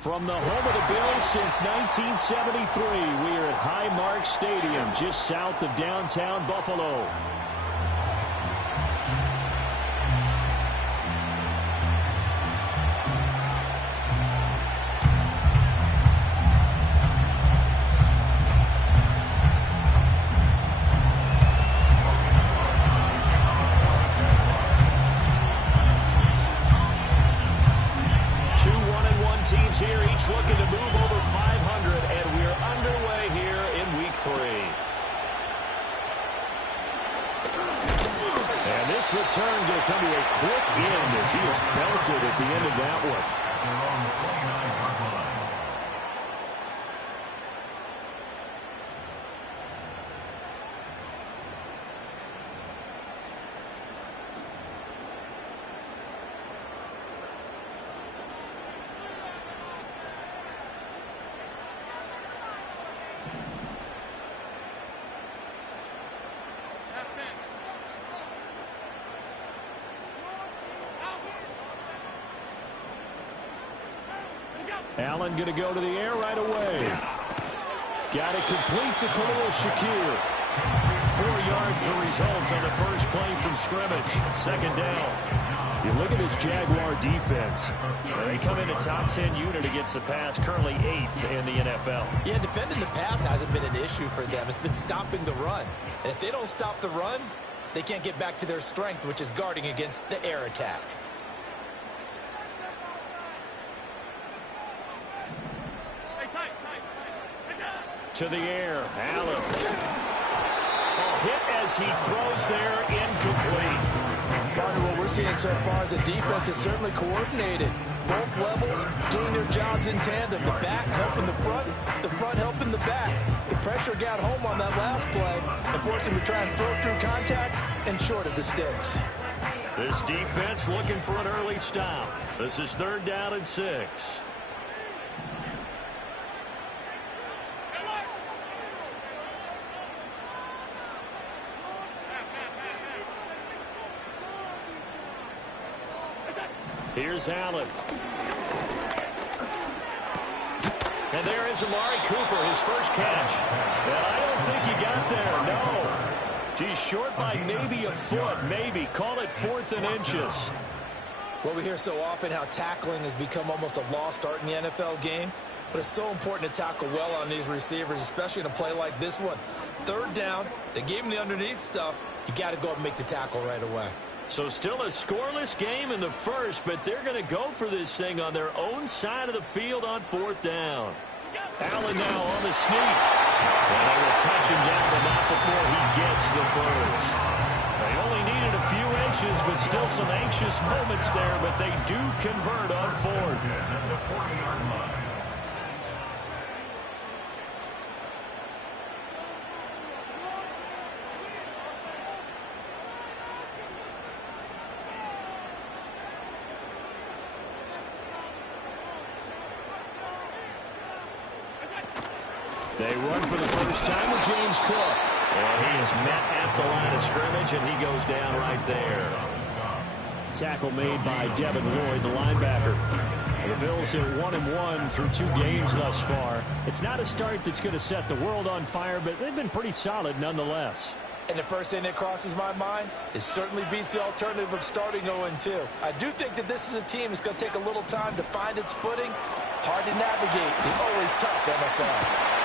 From the home of the Bills since 1973, we are at Highmark Stadium, just south of downtown Buffalo. Teams here, each looking to move over 500, and we're underway here in Week 3. And this return going to come to a quick end as he is belted at the end of that one. Allen going to go to the air right away. Got it complete to Khalil Shakir. 4 yards the result on the first play from scrimmage. Second down. You look at this Jaguar defense. They come in a top 10 unit against the pass, currently 8th in the NFL. Yeah, defending the pass hasn't been an issue for them. It's been stopping the run. And if they don't stop the run, they can't get back to their strength, which is guarding against the air attack. To the air, Allen. Hit as he throws there, incomplete. Partner, what we're seeing so far is the defense is certainly coordinated. Both levels doing their jobs in tandem. The back helping the front helping the back. The pressure got home on that last play and forced him to try and throw through contact and short of the sticks. This defense looking for an early stop. This is 3rd down and 6. Here's Allen. And there is Amari Cooper, his first catch. And I don't think he got there, no. He's short by maybe a foot, maybe. Call it 4th and inches. Well, we hear so often how tackling has become almost a lost art in the NFL game. But it's so important to tackle well on these receivers, especially in a play like this one. 3rd down, they gave him the underneath stuff. You got to go and make the tackle right away. So still a scoreless game in the first, but they're going to go for this thing on their own side of the field on 4th down. Allen now on the sneak. And they will touch him down, but not before he gets the first. They only needed a few inches, but still some anxious moments there, but they do convert on 4th. They run for the first time with James Cook. And he is met at the line of scrimmage, and he goes down right there. Tackle made by Devin Lloyd, the linebacker. The Bills are 1-1 through 2 games thus far. It's not a start that's going to set the world on fire, but they've been pretty solid nonetheless. And the first thing that crosses my mind, it certainly beats the alternative of starting 0-2. I do think that this is a team that's going to take a little time to find its footing. Hard to navigate the always tough NFL.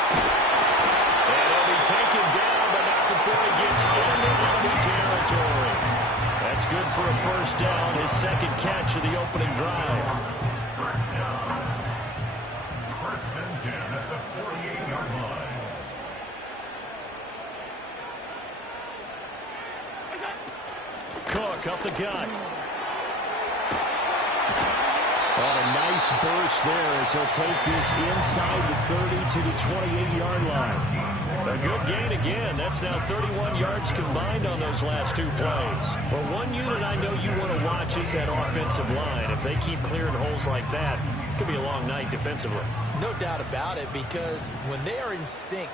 And he'll be taken down, but not before he gets into enemy territory. That's good for a first down, his second catch of the opening drive. First and 10 at the 48-yard line. Cook up the gut. On a nice burst there as he'll take this inside the 30 to the 28-yard line. A good gain again. That's now 31 yards combined on those last 2 plays. Well, one unit I know you want to watch is that offensive line. If they keep clearing holes like that, it could be a long night defensively. No doubt about it, because when they are in sync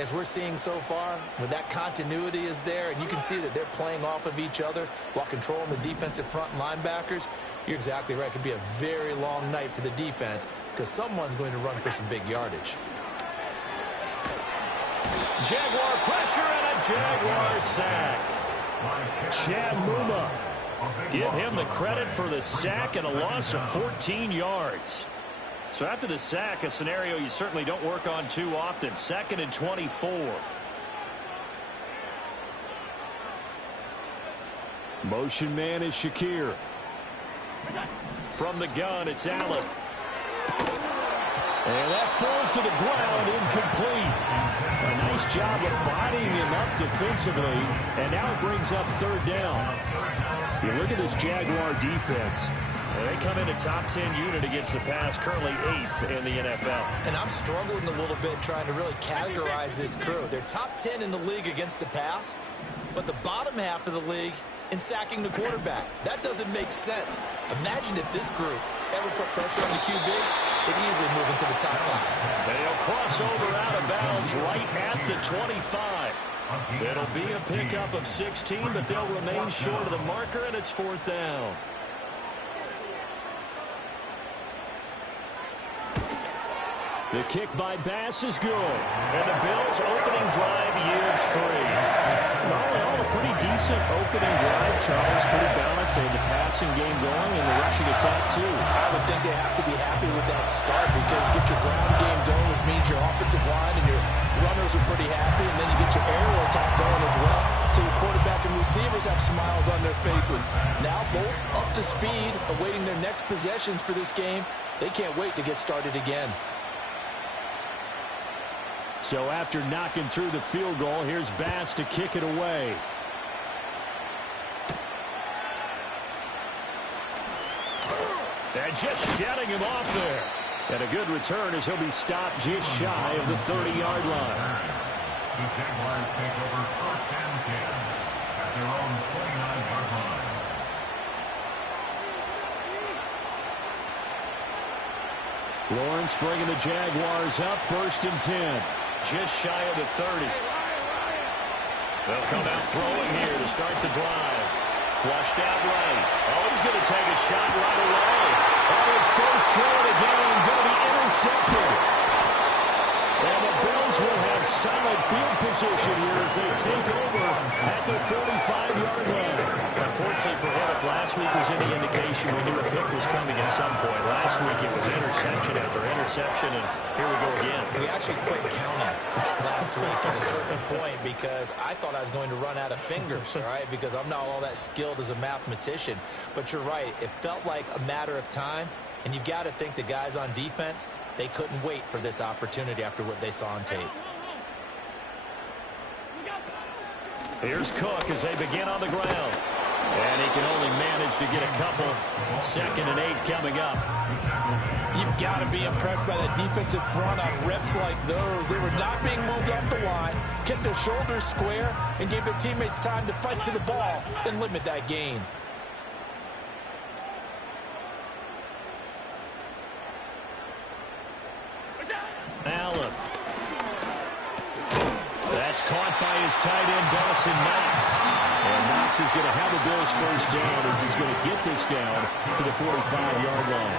as we're seeing so far, when that continuity is there, and you can see that they're playing off of each other while controlling the defensive front linebackers, you're exactly right. It could be a very long night for the defense because someone's going to run for some big yardage. Jaguar pressure and a Jaguar sack. Chad Muma. Give him the credit for the sack and a loss of 14 yards. So after the sack, a scenario you certainly don't work on too often. 2nd and 24. Motion man is Shakir. From the gun, it's Allen. And that falls to the ground, incomplete. A nice job of bodying him up defensively, and now it brings up 3rd down. You look at this Jaguar defense. They come in a top 10 unit against the pass, currently 8th in the NFL. And I'm struggling a little bit trying to really categorize this crew. They're top 10 in the league against the pass, but the bottom half of the league in sacking the quarterback. That doesn't make sense. Imagine if this group ever put pressure on the QB, they'd easily move into the top 5. They'll cross over out of bounds right at the 25. It'll be a pickup of 16, but they'll remain short of the marker, and it's 4th down. The kick by Bass is good. And the Bills' opening drive yields 3. All in all, a pretty decent opening drive, Charles. Pretty balanced. They had the passing game going and the rushing attack, too. I would think they have to be happy with that start because you get your ground game going, which means your offensive line and your runners are pretty happy, and then you get your aerial attack going as well. So your quarterback and receivers have smiles on their faces. Now both up to speed, awaiting their next possessions for this game. They can't wait to get started again. So after knocking through the field goal, here's Bass to kick it away. And just shutting him off there. And a good return as he'll be stopped just shy of the 30-yard line. The Jaguars take over 1st and 10 at their own 29-yard line. Lawrence bringing the Jaguars up 1st and 10. Just shy of the 30. They'll come out throwing here to start the drive. Flushed out right. Oh, he's going to take a shot right away. On his first throw of the game, going to be intercepted. And the Bills will have solid field position here as they take over at the 35-yard line. Unfortunately for him, if last week was any indication, we knew a pick was coming at some point. Last week it was interception after interception, and here we go again. We actually quit counting last week at a certain point because I thought I was going to run out of fingers, all right, because I'm not all that skilled as a mathematician. But you're right. It felt like a matter of time, and you've got to think the guys on defense, they couldn't wait for this opportunity after what they saw on tape. Here's Cook as they begin on the ground. And he can only manage to get a couple. 2nd and 8 coming up. You've got to be impressed by that defensive front on reps like those. They were not being moved off the line, kept their shoulders square, and gave their teammates time to fight to the ball and limit that gain. Allen. That's caught by his tight end, Dawson Knox. And Knox is going to have the Bills' first down as he's going to get this down to the 45-yard line.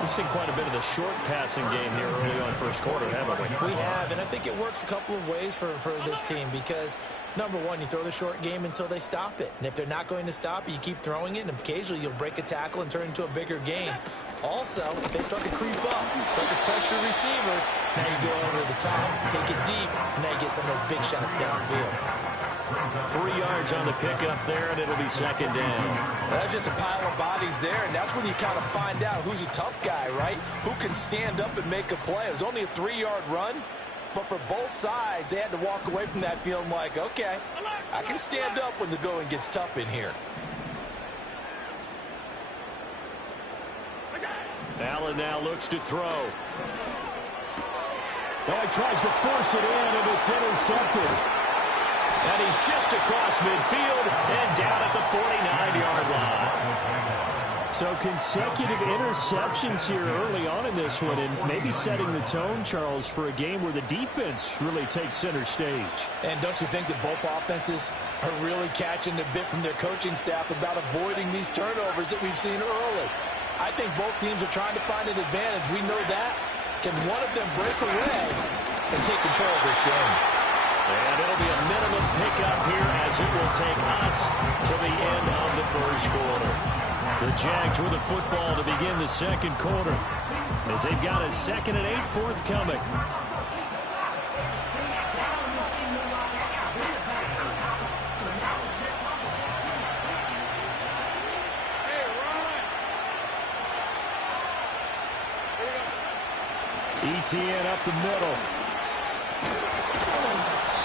We've seen quite a bit of the short passing game here early on first quarter, haven't we? We have, and I think it works a couple of ways for this team because, number one, you throw the short game until they stop it. And if they're not going to stop it, you keep throwing it, and occasionally you'll break a tackle and turn it into a bigger game. Also, if they start to creep up, start to pressure receivers, now you go over the top, take it deep, and now you get some of those big shots downfield. 3 yards on the pickup there, and it'll be 2nd down. That's just a pile of bodies there, and that's when you kind of find out who's a tough guy, right? Who can stand up and make a play. It was only a 3-yard run, but for both sides, they had to walk away from that feeling like, okay, I can stand up when the going gets tough in here. Allen now looks to throw. Oh, he tries to force it in, and it's intercepted. And he's just across midfield and down at the 49-yard line. So consecutive interceptions here early on in this one, and maybe setting the tone, Charles, for a game where the defense really takes center stage. And don't you think that both offenses are really catching a bit from their coaching staff about avoiding these turnovers that we've seen early? I think both teams are trying to find an advantage. We know that. Can one of them break away and take control of this game? And it'll be a minimum pickup here as it will take us to the end of the first quarter. The Jags with the football to begin the second quarter as they've got a 2nd and 8 forthcoming. ETN up the middle.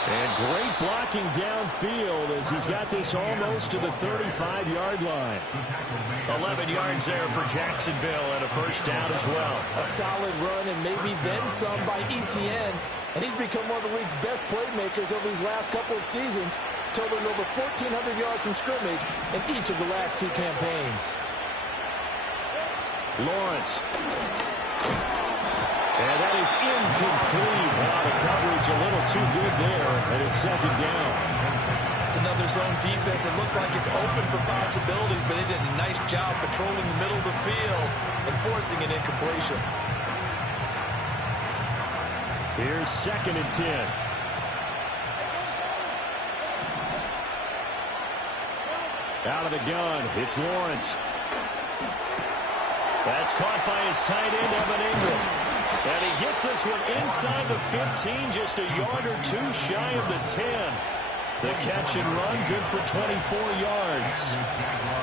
And great blocking downfield as he's got this almost to the 35-yard line. 11 yards there for Jacksonville and a first down as well. A solid run and maybe then some by ETN. And he's become one of the league's best playmakers over these last couple of seasons, totaling over 1,400 yards from scrimmage in each of the last 2 campaigns. Lawrence. And that is incomplete. Wow, the coverage a little too good there, and it's 2nd down. It's another zone defense. It looks like it's open for possibilities, but they did a nice job patrolling the middle of the field and forcing an incompletion. Here's 2nd and 10. Out of the gun, it's Lawrence. That's caught by his tight end, Evan Ingram. And he gets this one inside the 15, just a yard or 2 shy of the 10. The catch and run, good for 24 yards.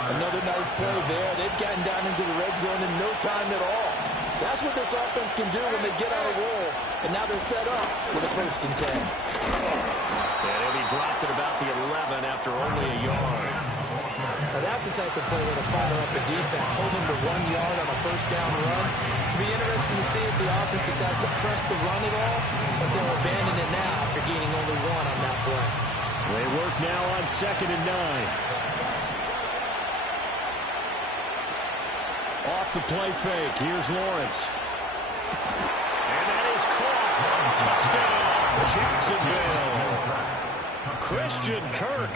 Another nice play there. They've gotten down into the red zone in no time at all. That's what this offense can do when they get on a roll. And now they're set up with a 1st and 10. And he'll be dropped at about the 11 after only a yard. Now that's the type of play where to fire up the defense. Hold them to 1 yard on a first down run. It'll be interesting to see if the offense decides to press the run at all, if they'll abandon it now after gaining only 1 on that play. They work now on 2nd and 9. Off the play fake. Here's Lawrence. And that is caught. Touchdown, Jacksonville. Christian Kirk,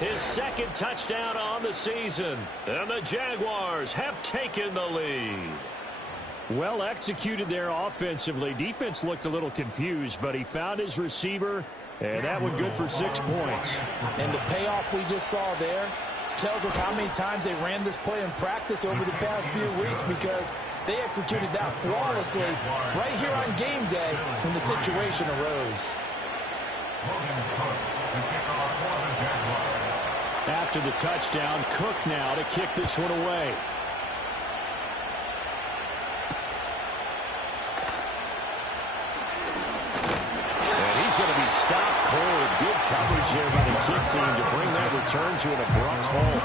his 2nd touchdown on the season. And the Jaguars have taken the lead. Well executed there offensively. Defense looked a little confused, but he found his receiver, and that one good for 6 points. And the payoff we just saw there tells us how many times they ran this play in practice over the past few weeks, because they executed that flawlessly right here on game day when the situation arose. After the touchdown, Cook now to kick this one away. And he's going to be stopped cold. Good coverage there by the kick team to bring that return to an abrupt halt.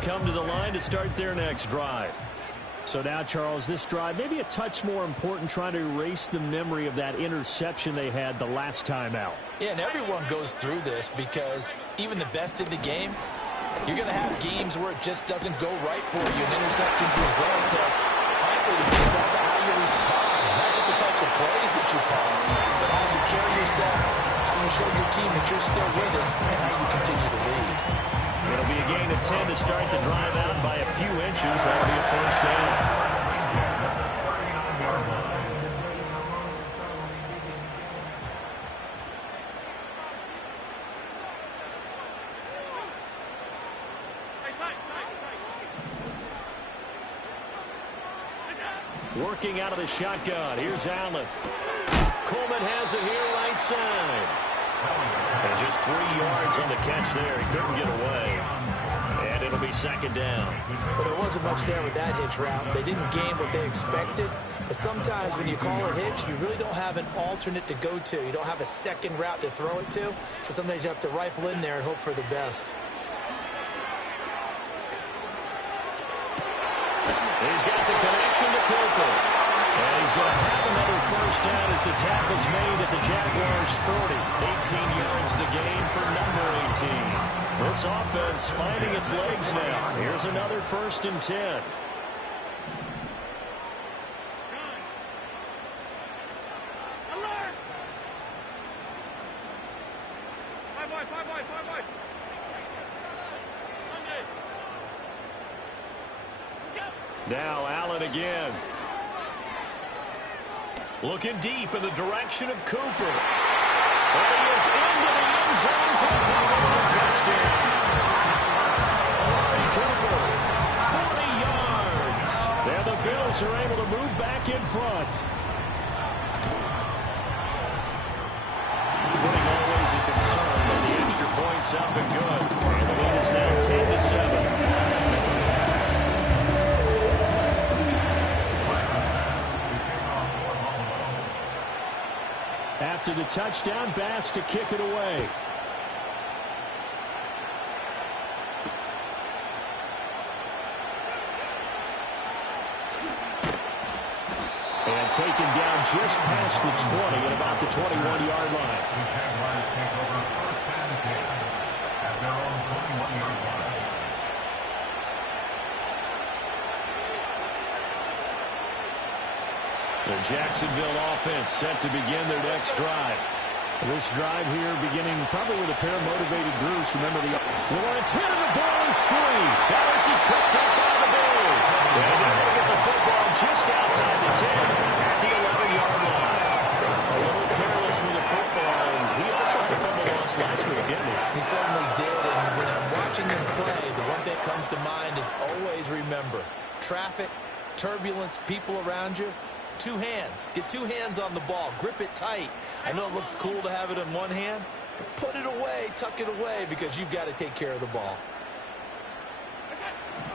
Come to the line to start their next drive. So now, Charles, this drive maybe a touch more important, trying to erase the memory of that interception they had the last time out. Yeah, and everyone goes through this, because even the best in the game, you're going to have games where it just doesn't go right for you, and interceptions result. So, frankly, it's all about how you respond, not just the types of plays that you call, but how you carry yourself, how you show your team that you're still with it, and how you continue to lead. It'll be a gain of 10 to start the drive out by a few inches. That'll be a first down. Working out of the shotgun. Here's Allen. Coleman has it here right side. And just 3 yards on the catch there. He couldn't get away. And it'll be 2nd down. But there wasn't much there with that hitch route. They didn't gain what they expected. But sometimes when you call a hitch, you really don't have an alternate to go to. You don't have a second route to throw it to. So sometimes you have to rifle in there and hope for the best. He's got the connection to first down as the tackle's made at the Jaguars' 40. 18 yards the gain for number 18. This offense finding its legs now. Here's another 1st and 10. Now Allen again. Looking deep in the direction of Cooper. And he is into the end zone for a touchdown. Amari Cooper, 40 yards. And the Bills are able to move back in front. Footing always a concern, but the extra point's up and good. And the lead is now 10-7. After the touchdown, Bass to kick it away. And taken down just past the 20 at about the 21-yard line. The Jaguars take over 1st and 10 at their own 21-yard line. The Jacksonville offense set to begin their next drive. This drive here beginning probably with a pair of motivated groups. Remember, the Lawrence hit and the ball is free. Dallas is picked up by the Bills. And they're going to get the football just outside the 10 at the 11-yard line. A little careless with the football. And he also had a fumble loss last week, didn't he? He certainly did. And when I'm watching him play, the one thing that comes to mind is always remember, traffic, turbulence, people around you. 2 hands. Get 2 hands on the ball. Grip it tight. I know it looks cool to have it in one hand, but put it away, tuck it away, because you've got to take care of the ball.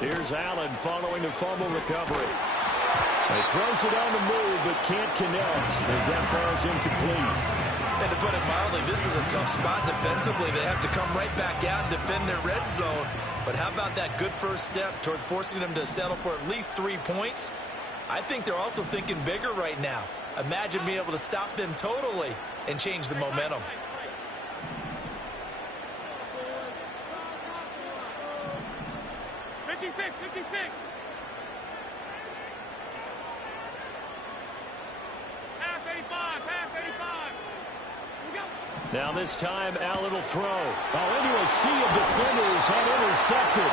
Here's Allen following the fumble recovery. He throws it on the move, but can't connect as that falls incomplete. And to put it mildly, this is a tough spot defensively. They have to come right back out and defend their red zone. But how about that good first step towards forcing them to settle for at least 3 points? I think they're also thinking bigger right now. Imagine being able to stop them totally and change the momentum. Now this time, Allen will throw. Into a sea of defenders and intercepted.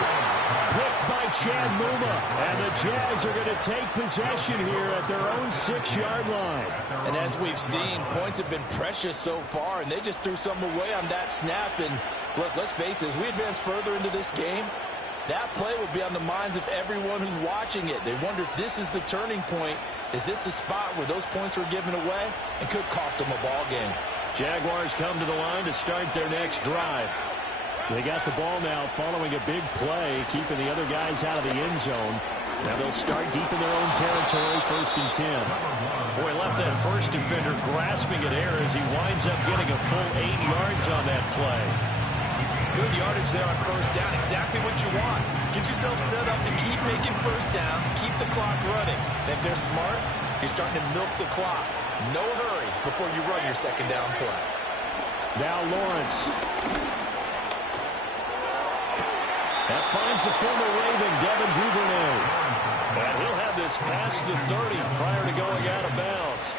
Picked by Chad Muma. And the Jags are going to take possession here at their own 6-yard line. And as we've seen, points have been precious so far, and they just threw some away on that snap. And look, let's face it, as we advance further into this game, that play will be on the minds of everyone who's watching it. They wonder if this is the turning point. Is this the spot where those points were given away and could cost them a ball game? Jaguars come to the line to start their next drive. They got the ball now following a big play, keeping the other guys out of the end zone. Now they'll start deep in their own territory, 1st and 10. Boy, left that first defender grasping at air as he winds up getting a full 8 yards on that play. Good yardage there on first down. Exactly what you want. Get yourself set up to keep making first downs, keep the clock running. And if they're smart, you're starting to milk the clock. No hurry before you run your second down play. Now Lawrence. That finds the former Raven, Devin Duvernay. And he'll have this past the 30 prior to going out of bounds.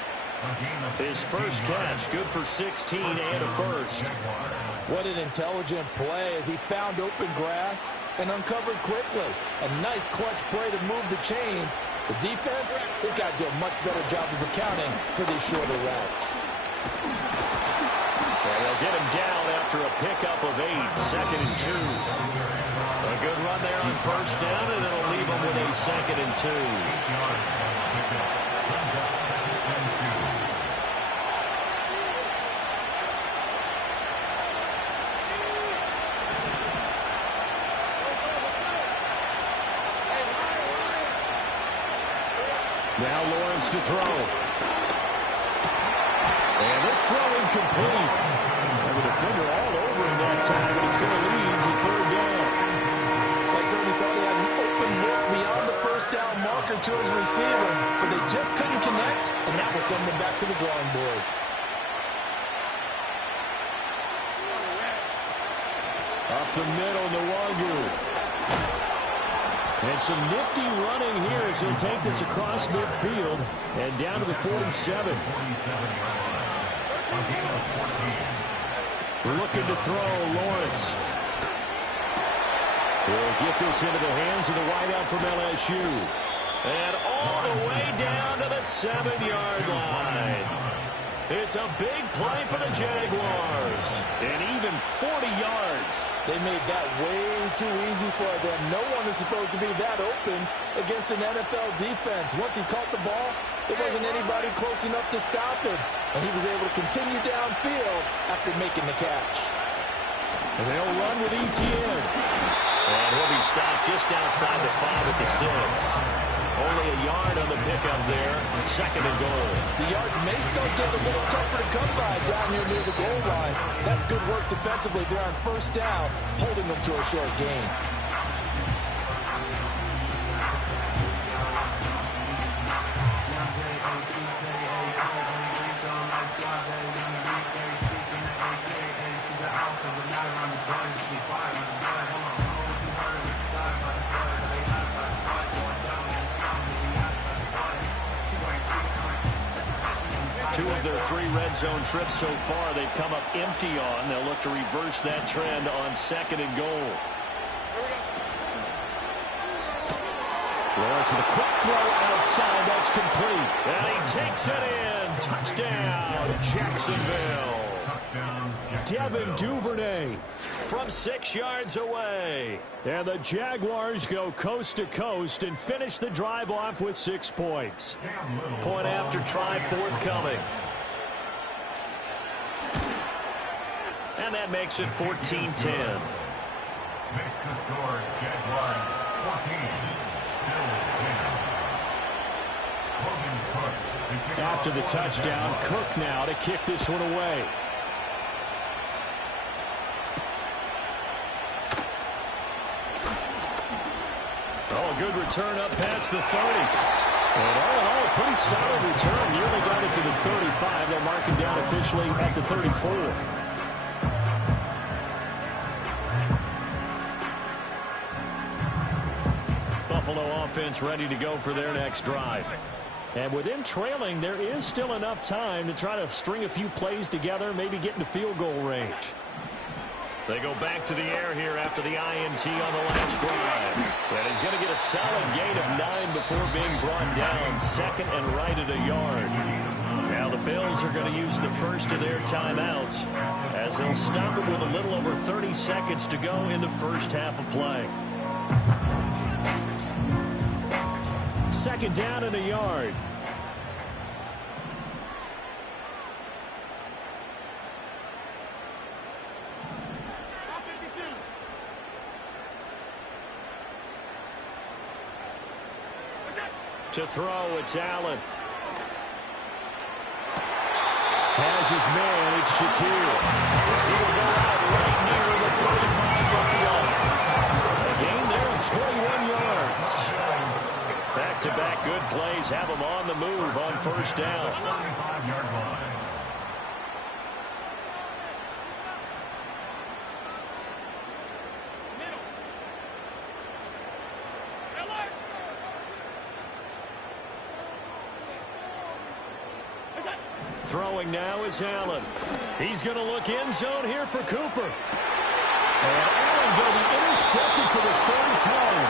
His first catch, good for 16 and a first. What an intelligent play as he found open grass and uncovered quickly. A nice clutch play to move the chains. The defense, they've got to do a much better job of accounting for these shorter routes. And they'll get him down after a pickup of 8, 2nd and 2. A good run there on first down, and it'll leave him with a 2nd and 2. Now Lawrence to throw. And this throw incomplete. And the defender all over him that time, but it's going to lead to 3rd down. Like somebody thought he had an open look beyond the first down marker. playmaker to his receiver, but they just couldn't connect, and that will send them back to the drawing board. Up the middle, Nwangu. And some nifty running here as he'll take this across midfield and down to the 47. Looking to throw, Lawrence. He'll get this into the hands of the wideout from LSU. And all the way down to the 7-yard line. It's a big play for the Jaguars. And even 40 yards. They made that way too easy for them. No one is supposed to be that open against an NFL defense. Once he caught the ball, there wasn't anybody close enough to stop him. And he was able to continue downfield after making the catch. And they'll run with ETN. And he'll be stopped just outside the 5 at the 6. Only a yard on the pickup there. 2nd and goal. The yards may still get a little tougher to come by down here near the goal line. That's good work defensively there on 1st down, holding them to a short gain. Two of their 3 red zone trips so far they've come up empty on. They'll look to reverse that trend on 2nd and goal. Lawrence with a quick throw outside. That's complete. And he takes it in. Touchdown, Jacksonville. Devin Duvernay From 6 yards away. And the Jaguars go coast to coast and finish the drive off with 6 points. Point after try forthcoming. And that makes it 14-10. Makes the score, Jaguars 14. After the touchdown, Cook now to kick this one away. Oh, good return up past the 30. And all in all, a pretty solid return. Nearly got it to the 35. They'll mark him down officially at the 34. Buffalo offense ready to go for their next drive. And with them trailing, there is still enough time to try to string a few plays together, maybe get into field goal range. They go back to the air here after the INT on the last drive. And he's going to get a solid gain of 9 before being brought down. 2nd and right at a yard. Now the Bills are going to use the first of their timeouts as they'll stop it with a little over 30 seconds to go in the first half of play. 2nd down and a yard. To throw, it's Allen. Has his man, it's Shakir. He will go out right near the 35-yard line. A gain there of 21 yards. Back-to-back good plays have him on the move on 1st down. 25-yard line. Throwing now is Allen. He's going to look end zone here for Cooper. And Allen going to be intercepted for the 3rd time.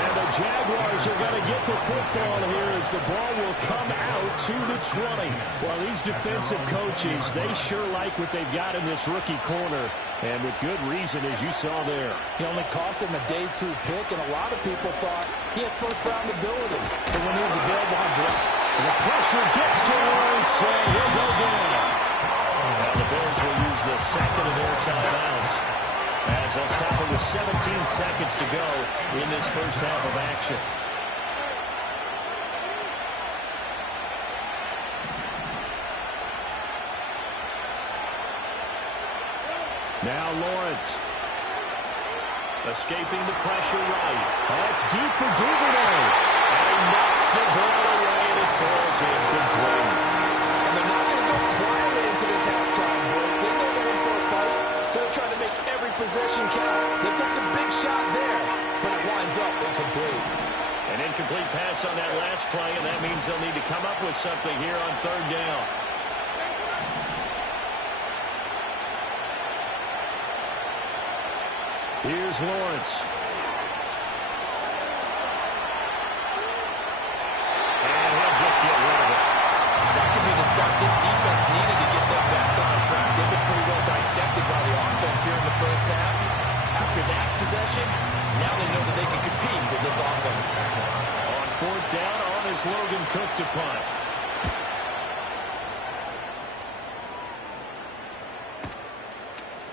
And the Jaguars are going to get the football here as the ball will come out to the 20. Well, these defensive coaches, they sure like what they've got in this rookie corner. And with good reason, as you saw there. He only cost him a day 2 pick, and a lot of people thought he had 1st-round ability. But when he was available on draft, the pressure gets to Lawrence, and he'll go down. Now the Bills will use the 2nd of their timeouts as they'll stop it with 17 seconds to go in this first half of action. Now Lawrence. Escaping the pressure right. That's deep for Duvernay. And he knocks the ball away, and it falls incomplete. And they're not going to go quietly into this halftime break. They know they're in for a fight, so they're trying to make every possession count. They took the big shot there, but it winds up incomplete. An incomplete pass on that last play, and that means they'll need to come up with something here on third down. Here's Lawrence. And he'll just get rid of it. That could be the start this defense needed to get them back on track. They've been pretty well dissected by the offense here in the first half. After that possession, now they know that they can compete with this offense. On fourth down, on is Logan Cook to punt.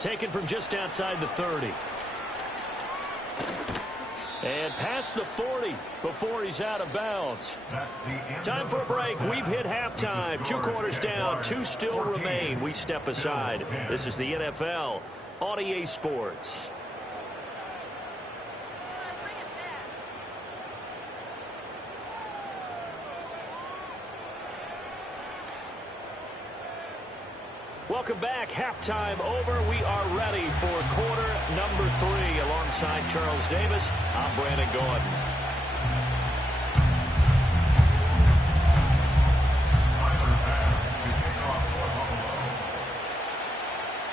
Taken from just outside the 30. And past the 40 before he's out of bounds. Time for a break. We've hit halftime. 2 quarters down. 2 still remain. We step aside. This is the NFL on EA Sports. Welcome back. Halftime over. We are ready for quarter number 3. Alongside Charles Davis, I'm Brandon Gordon.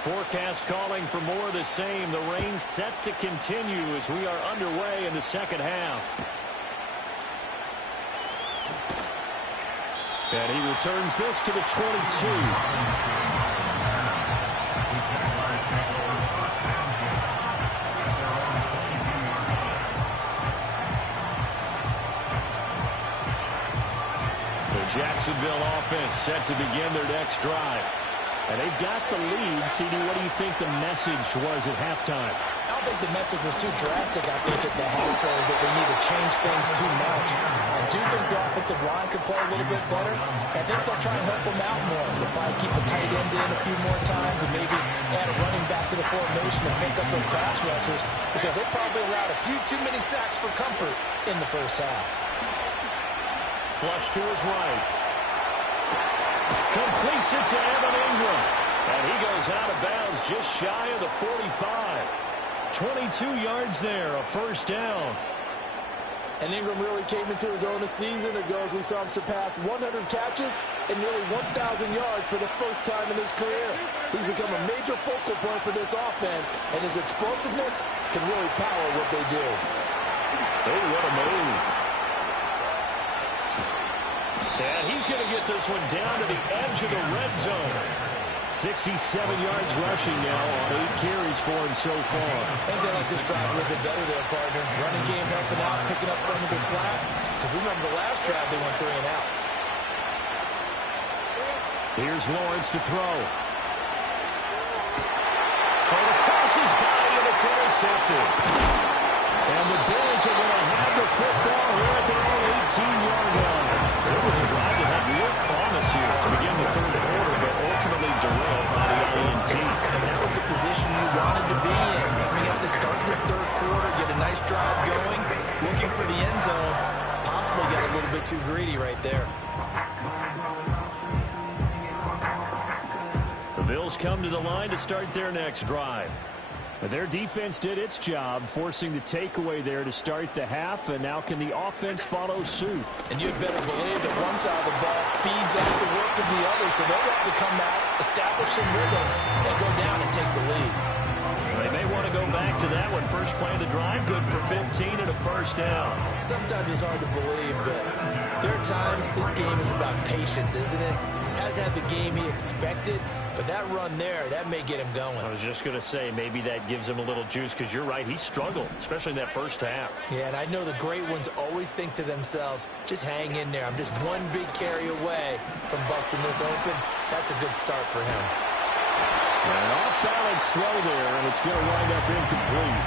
Forecast calling for more of the same. The rain set to continue as we are underway in the second half. And he returns this to the 22. Jacksonville offense set to begin their next drive. And they've got the lead. CD, what do you think the message was at halftime? I don't think the message was too drastic. I think at the half that they need to change things too much. I do think the offensive line could play a little bit better. I think they'll try and help them out more. They'll probably keep the tight end in a few more times and maybe add a running back to the formation and pick up those pass rushers because they probably allowed a few too many sacks for comfort in the first half. Flush to his right. Completes it to Evan Ingram. And he goes out of bounds just shy of the 45. 22 yards there, a first down. And Ingram really came into his own a season ago as we saw him surpass 100 catches and nearly 1,000 yards for the first time in his career. He's become a major focal point for this offense, and his explosiveness can really power what they do. Oh, what a move. And he's going to get this one down to the edge of the red zone. 67 yards rushing now on 8 carries for him so far. I think they like this drive a little bit better there, partner. Running game helping out, picking up some of the slack. Because remember the last drive they went 3 and out. Here's Lawrence to throw. Throw across his body, and it's intercepted. And the Bills are going to have the football here at their own 18-yard line. There was a drive that had real promise here to begin the third quarter, but ultimately derailed by the INT. And that was the position you wanted to be in. Coming out to start this third quarter, get a nice drive going, looking for the end zone. Possibly got a little bit too greedy right there. The Bills come to the line to start their next drive. Their defense did its job, forcing the takeaway there to start the half, and now can the offense follow suit? And you'd better believe that one side of the ball feeds off the work of the other, so they'll have to come out, establish some rhythm, and go down and take the lead. They may want to go back to that one. First play of the drive, good for 15 and a first down. Sometimes it's hard to believe, but there are times this game is about patience, isn't it? Has had the game he expected, but that run there, that may get him going. I was just going to say, maybe that gives him a little juice, because you're right, he struggled, especially in that first half. Yeah, and I know the great ones always think to themselves, just hang in there. I'm just one big carry away from busting this open. That's a good start for him. An off-balance throw there, and it's going to wind up incomplete.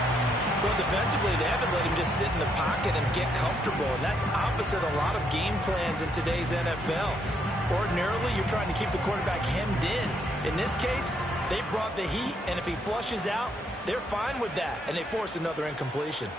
Well, defensively, they haven't let him just sit in the pocket and get comfortable, and that's opposite a lot of game plans in today's NFL. Ordinarily, you're trying to keep the quarterback hemmed in. In this case, they brought the heat, and if he flushes out, they're fine with that, and they force another incompletion.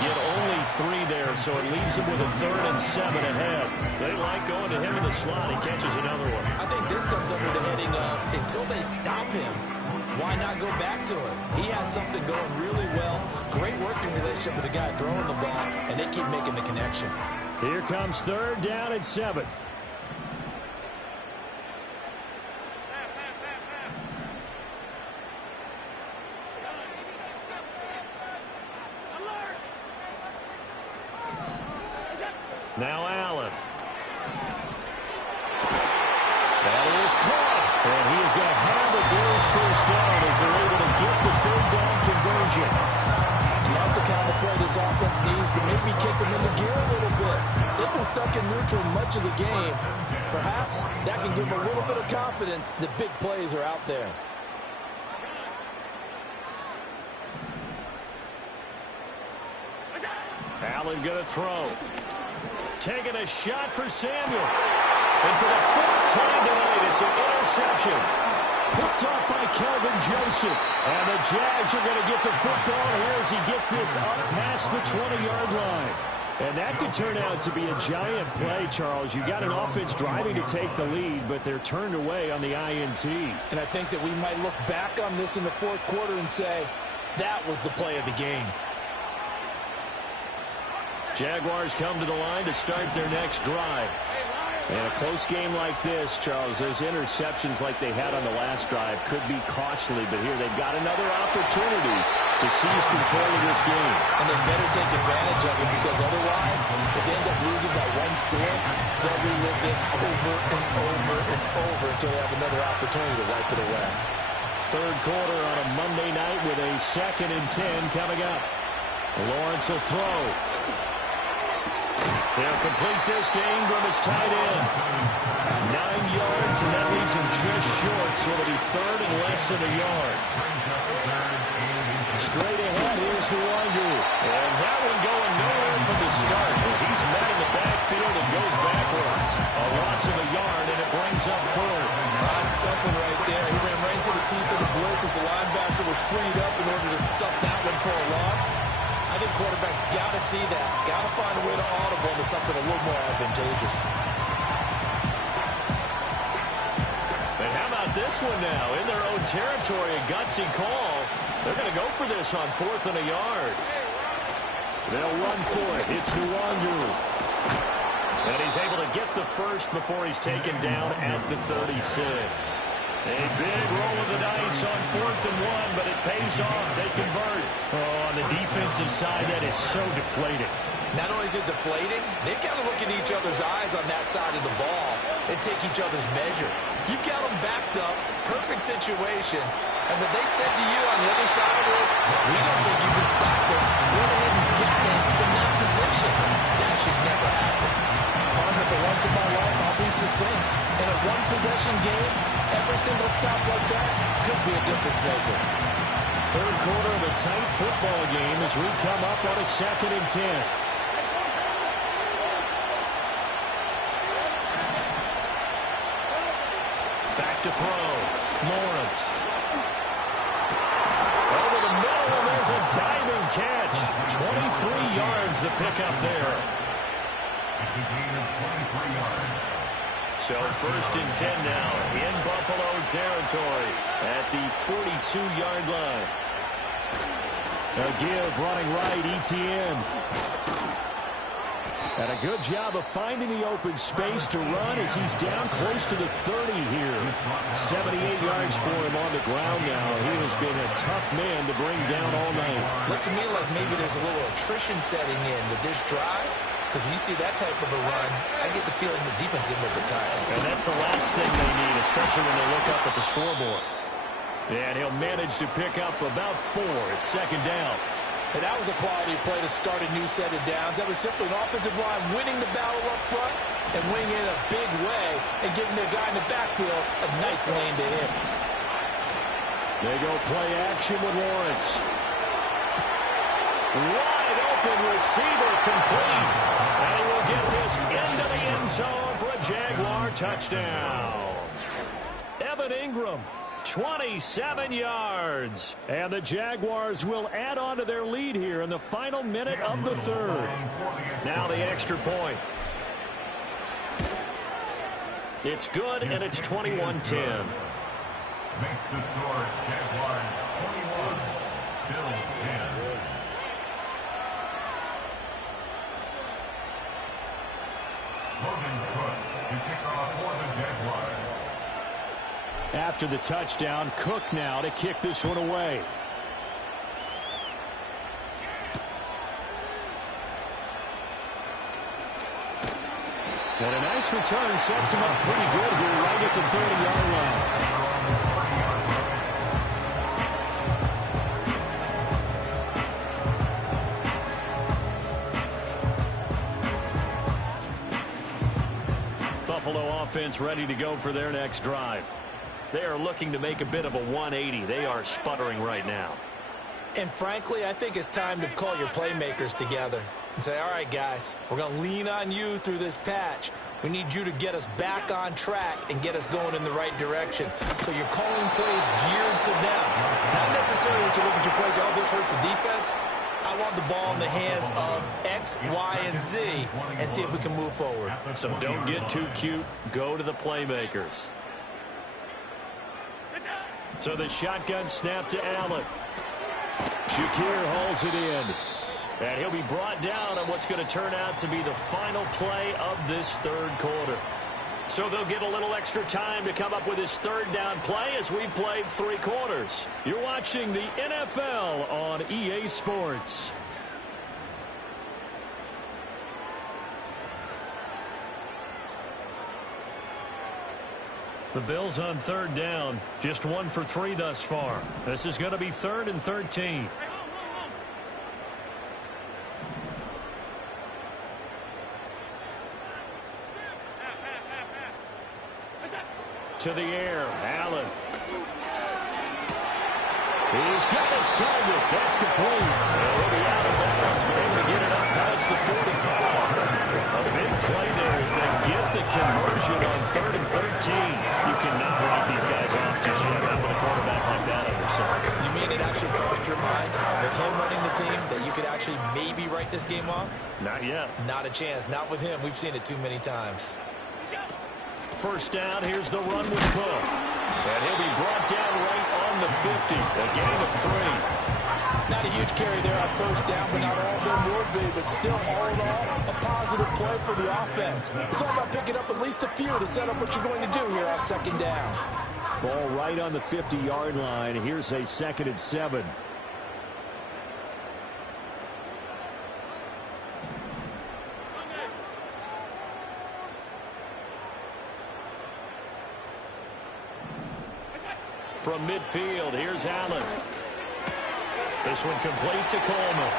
get only 3 there, so it leaves him with a 3rd and 7 ahead. They like going to him in the slot. He catches another one. I think this comes under the heading of until they stop him, why not go back to him? He has something going really well. Great working relationship with the guy throwing the ball, and they keep making the connection. Here comes 3rd down and 7. Now Allen. That is caught. And he is going to have the Bills first down as they're able to get the 3rd down conversion. And that's the kind of play this offense needs to maybe kick them into gear a little bit. They've been stuck in neutral much of the game. Perhaps that can give them a little bit of confidence. The big plays are out there. Allen going to throw. Taking a shot for Samuel. And for the 4th time tonight, it's an interception. Picked off by Kelvin Joseph. And the Jags are going to get the football here as he gets this up past the 20-yard line. And that could turn out to be a giant play, Charles. You got an offense driving to take the lead, but they're turned away on the INT. And I think that we might look back on this in the 4th quarter and say, that was the play of the game. Jaguars come to the line to start their next drive. In a close game like this, Charles, those interceptions like they had on the last drive could be costly, but here they've got another opportunity to seize control of this game. And they better take advantage of it, because otherwise, if they end up losing by 1 score, they'll relive this over and over and over until they have another opportunity to wipe it away. 3rd quarter on a Monday night with a 2nd and 10 coming up. Lawrence will throw. They'll complete this to Ingram as tight end. 9 yards, and that leaves him just short, so it'll be 3rd and less than a yard. Straight ahead, here's Nwangu. And that one going nowhere from the start as he's met in the backfield and goes backwards. A loss of a yard, and it brings up 4th. That's a tough one right there. He ran right into the teeth of the blitz as the linebacker was freed up in order to stuff that one for a loss. I think quarterbacks got to see that. Got to find a way to audible into something a little more advantageous. And how about this one now? In their own territory, a gutsy call. They're going to go for this on 4th and a yard. They'll run for it. It's Nwangu. And he's able to get the first before he's taken down at the 36. A big roll of the dice on 4th and 1, but it pays off. They convert. Oh, on the defensive side, that is so deflating. Not only is it deflating, they've got to look in each other's eyes on that side of the ball and take each other's measure. You've got them backed up, perfect situation, and what they said to you on the other side is, we don't think you can stop us. Went ahead and got it in that position. That should never happen. For once in my life, I'll be succinct. In a 1-possession game, every single stop like that could be a difference maker. 3rd quarter of a tight football game as we come up on a 2nd and 10. Back to throw. Lawrence. Over the middle, and there's a diving catch. 23 yards to pick up there. So 1st and 10 now in Buffalo territory at the 42-yard line. A give running right, Etienne. And a good job of finding the open space to run as he's down close to the 30 here. 78 yards for him on the ground now. He has been a tough man to bring down all night. Looks to me like maybe there's a little attrition setting in with this drive. Because when you see that type of a run, I get the feeling the defense getting a little bit tired. And that's the last thing they need, especially when they look up at the scoreboard. And he'll manage to pick up about 4 at 2nd down. And that was a quality play to start a new set of downs. That was simply an offensive line winning the battle up front and winning it in a big way and giving the guy in the backfield a nice lane to hit. They go play action with Lawrence. Wide open receiver complete. And he will get this into the end zone for a Jaguar touchdown. Evan Ingram 27 yards. And the Jaguars will add on to their lead here in the final minute of the third. Now the extra point. It's good, and it's 21-10. Makes the score Jaguars 21, Bills 10. Logan Cook to kick off for the Jaguars. After the touchdown, Cook now to kick this one away. And a nice return sets him up pretty good here right at the 30-yard line. Buffalo offense ready to go for their next drive. They are looking to make a bit of a 180. They are sputtering right now. And frankly, I think it's time to call your playmakers together and say, all right, guys, we're going to lean on you through this patch. We need you to get us back on track and get us going in the right direction. So you're calling plays geared to them. Not necessarily what you look at your plays, oh, this hurts the defense. I want the ball in the hands of X, Y, and Z and see if we can move forward. So don't get too cute. Go to the playmakers. So the shotgun snap to Allen. Shakir hauls it in. And he'll be brought down on what's going to turn out to be the final play of this third quarter. So they'll get a little extra time to come up with his third down play as we've played 3 quarters. You're watching the NFL on EA Sports. The Bills on third down, just 1 for 3 thus far. This is going to be 3rd and 13. To the air, Allen. He's got his target. That's complete. He'll be out of bounds, but able to get it up past the 45. A big play there as they get the conversion on 3rd and 13. You cannot write these guys off just yet. Not with a quarterback like that under center. You mean it actually crossed your mind with him running the team that you could actually maybe write this game off? Not yet. Not a chance. Not with him. We've seen it too many times. First down, here's the run with Cook. And he'll be brought down right on the 50. A gain of 3. Not a huge carry there on first down, but not all of them would be. But still, all in all, a positive play for the offense. It's all about picking up at least a few to set up what you're going to do here on second down. Ball right on the 50-yard line. Here's a 2nd and 7. From midfield, here's Allen. This one complete to Coleman.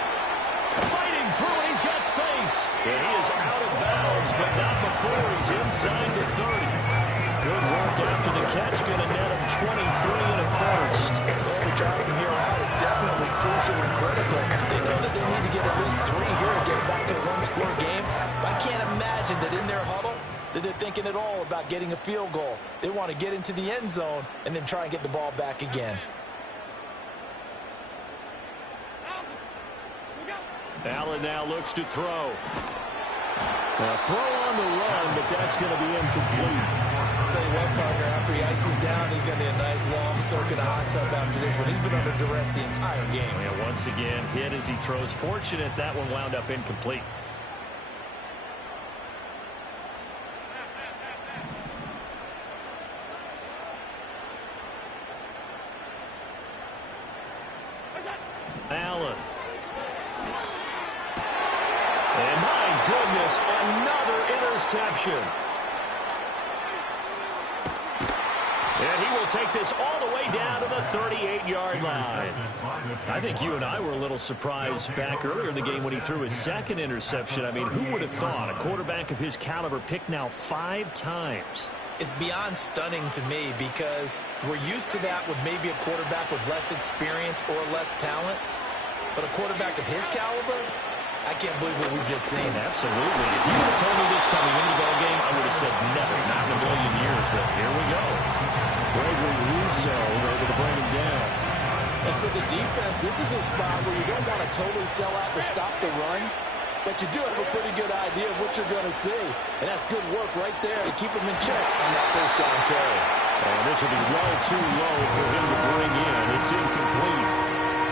Fighting through, and he's got space. And he is out of bounds, but not before he's inside the 30. Good work after the catch. Going to net him 23 and a first. Well, the drive from here on is definitely crucial and critical. They know that they need to get at least 3 here to get it back to a 1-score game. But I can't imagine that in their huddle that they're thinking at all about getting a field goal. They want to get into the end zone and then try and get the ball back again. Allen now looks to throw. A throw on the run, but that's going to be incomplete. I'll tell you what, partner, after he ices down, he's going to need a nice long soak in a hot tub after this one. He's been under duress the entire game. And once again, hit as he throws. Fortunate that one wound up incomplete. Allen. And my goodness, another interception. And he will take this all the way down to the 38-yard line. I think you and I were a little surprised back earlier in the game when he threw his 2nd interception. I mean, who would have thought a quarterback of his caliber picked now 5 times? It's beyond stunning to me because we're used to that with maybe a quarterback with less experience or less talent. But a quarterback of his caliber, I can't believe what we've just seen. Absolutely. If you would have told me this coming into the ball game, I would have said never, not in a million years. But here we go. Gregory Rousseau for the defense, this is a spot where you don't want to totally sell out to stop the run, but you do have a pretty good idea of what you're going to see. And that's good work right there to keep him in check on that first down carry. And this will be well too low for him to bring in. It's incomplete.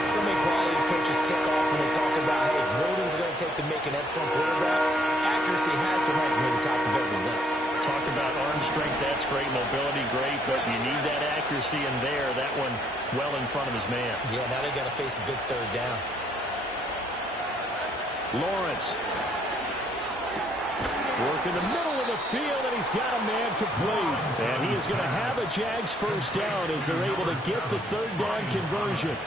So many qualities coaches tick off when they talk about, hey, what is it going to take to make an excellent quarterback? Accuracy has to rank near the top of every list. Talk about arm strength, that's great. Mobility, great, but you need that accuracy in there. That one well in front of his man. Yeah, now they got to face a big third down. Lawrence. Work in the middle of the field, and he's got a man complete. And he is going to have a Jags first down as they're able to get the third down conversion.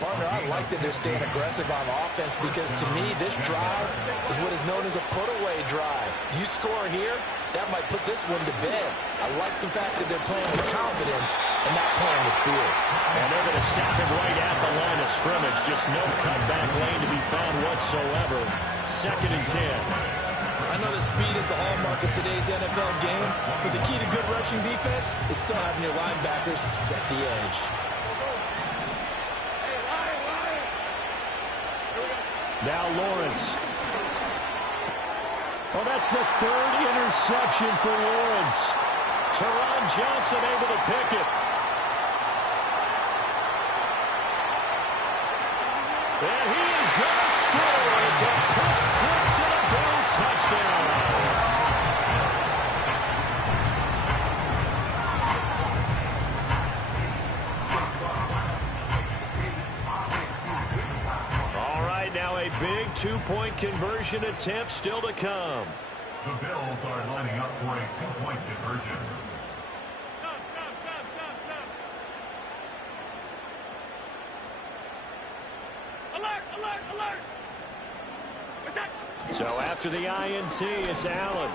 Partner, I like that they're staying aggressive on offense because, to me, this drive is what is known as a put-away drive. You score here, that might put this one to bed. I like the fact that they're playing with confidence and not playing with fear. And they're going to stop him right at the line of scrimmage. Just no cutback lane to be found whatsoever. 2nd and 10. I know the speed is the hallmark of today's NFL game, but the key to good rushing defense is still having your linebackers set the edge. Now Lawrence. Well, that's the 3rd interception for Lawrence. Teron Johnson able to pick it. And he is going to score. It's a pick six and a Bills touchdown. Now a big 2-point conversion attempt still to come. The Bills are lining up for a 2-point conversion. Alert, alert, alert! What's that? So after the INT, it's Allen.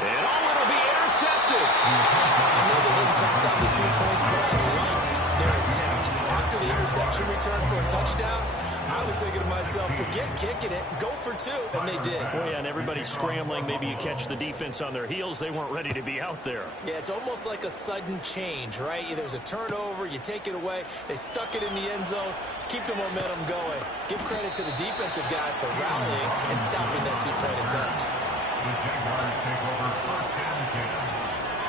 And it'll be intercepted. I know they didn't tack down the 2 points, but I liked their attempt. After the interception return for a touchdown, I was thinking to myself, forget kicking it, go for 2, and they did. Well, yeah, and everybody's scrambling. Maybe you catch the defense on their heels. They weren't ready to be out there. Yeah, it's almost like a sudden change, right? There's a turnover, you take it away, they stuck it in the end zone, keep the momentum going. Give credit to the defensive guys for rallying and stopping that 2-point attempt. The Jaguars take over 1st and 10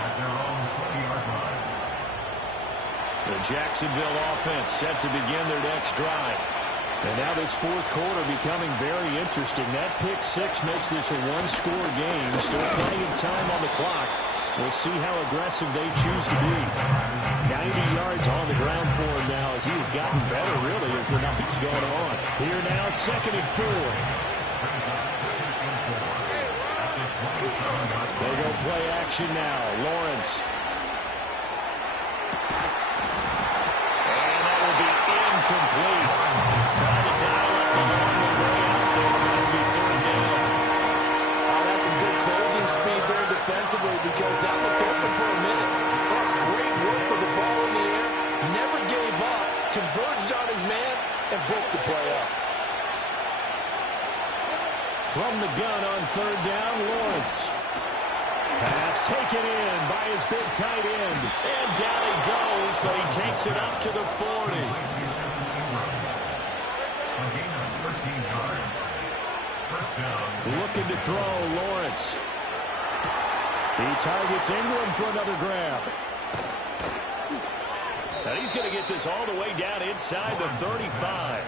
at their own 20-yard line. The Jacksonville offense set to begin their next drive. And now this 4th quarter becoming very interesting. That pick 6 makes this a 1-score game. Still plenty of time on the clock. We'll see how aggressive they choose to be. 90 yards on the ground for him now as he has gotten better, really, as the night's going on. Here now, 2nd and 4. They go play action now. Lawrence. And that will be incomplete. Trying to dial up the long way out there. That'll be 3rd down. Oh, that's some good closing speed there defensively because that looked open for a minute. That's great work with the ball in the air. Never gave up. Converged on his man and broke the play up. From the gun on 3rd down, Lawrence. Pass taken in by his big tight end. And down he goes, but he takes it up to the 40. Looking to throw, Lawrence. He targets Ingram for another grab. And he's going to get this all the way down inside the 35.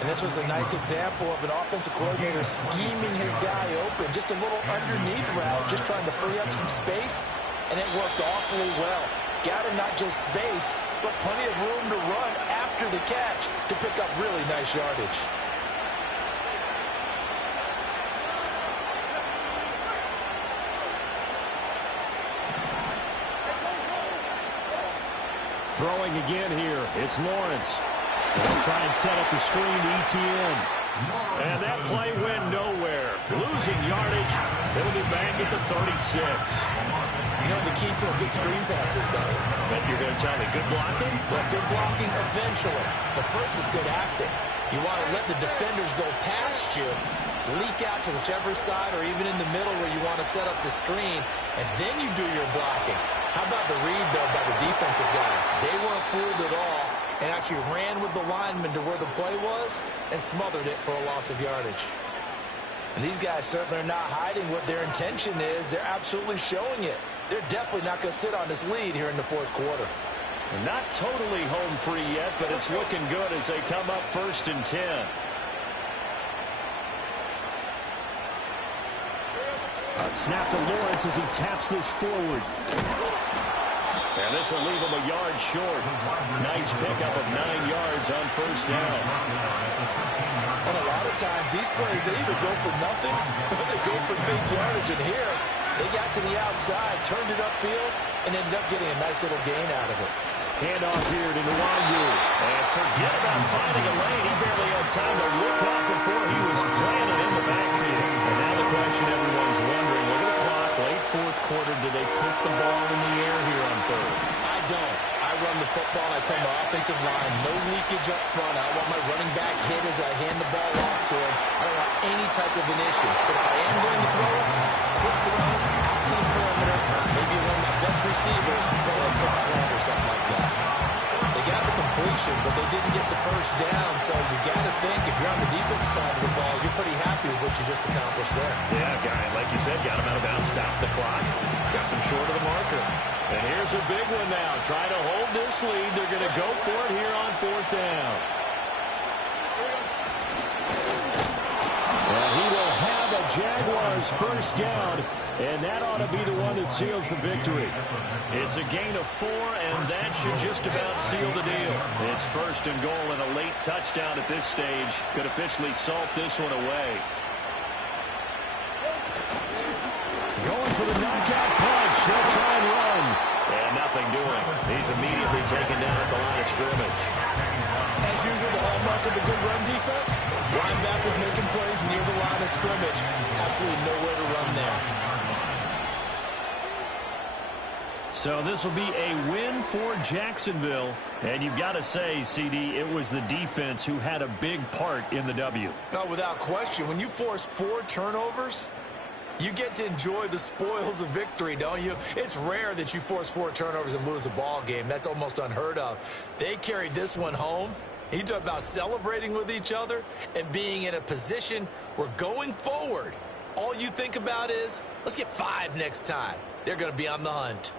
And this was a nice example of an offensive coordinator scheming his guy open. Just a little underneath route, just trying to free up some space, and it worked awfully well. Got him not just space, but plenty of room to run after the catch to pick up really nice yardage. Throwing again here. It's Lawrence. They'll try and set up the screen to ETN. And that play went nowhere. Losing yardage. It'll be back at the 36. You know the key to a good screen pass is, Danny? But you're going to tell me good blocking? Well, good blocking eventually. The first is good acting. You want to let the defenders go past you, leak out to whichever side or even in the middle where you want to set up the screen, and then you do your blocking. How about the read, though, by the defensive guys? They weren't fooled at all. and actually ran with the lineman to where the play was and smothered it for a loss of yardage. And these guys certainly are not hiding what their intention is. They're absolutely showing it. They're definitely not going to sit on this lead here in the fourth quarter. Not totally home free yet, but it's looking good as they come up 1st and 10. A snap to Lawrence as he taps this forward. And this will leave him a yard short. Nice pickup of 9 yards on 1st down. And a lot of times these plays, they either go for nothing or they go for big yardage. And here, they got to the outside, turned it upfield, and ended up getting a nice little gain out of it. Handoff here to Nwangu. And forget about finding a lane. He barely had time to look up before he was planted in the backfield. And now the question everyone's wondering, look at the clock, late fourth quarter, do they put the ball in the air here on 3rd? I don't. I run the football, and I tell my offensive line, no leakage up front. I want my running back hit as I hand the ball off to him. I don't want any type of an issue. But if I am going to throw it, quick throw, out to the perimeter, maybe one of my best receivers, or a quick slant or something like that. They got the completion, but they didn't get the 1st down, so you got to think if you're on the defensive side of the ball, you're pretty happy with what you just accomplished there. Yeah, guy, like you said, got him out of bounds, stopped the clock, got them short of the marker. And here's a big one now. Trying to hold this lead. They're going to go for it here on 4th down. Well, he will have a Jaguars 1st down, and that ought to be the one that seals the victory. It's a gain of 4, and that should just about seal the deal. It's 1st and goal, and a late touchdown at this stage could officially salt this one away. Going for the knockout punch. They'll try and run. And nothing doing. He's immediately taken down at the line of scrimmage. As usual, the hallmark of a good run defense, linebackers making plays near the line of scrimmage. Absolutely nowhere to run there. So this will be a win for Jacksonville. And you've got to say, CD, it was the defense who had a big part in the W. No, without question. When you force 4 turnovers, you get to enjoy the spoils of victory, don't you? It's rare that you force 4 turnovers and lose a ball game. That's almost unheard of. They carried this one home. He talked about celebrating with each other and being in a position where going forward, all you think about is, let's get 5 next time. They're going to be on the hunt.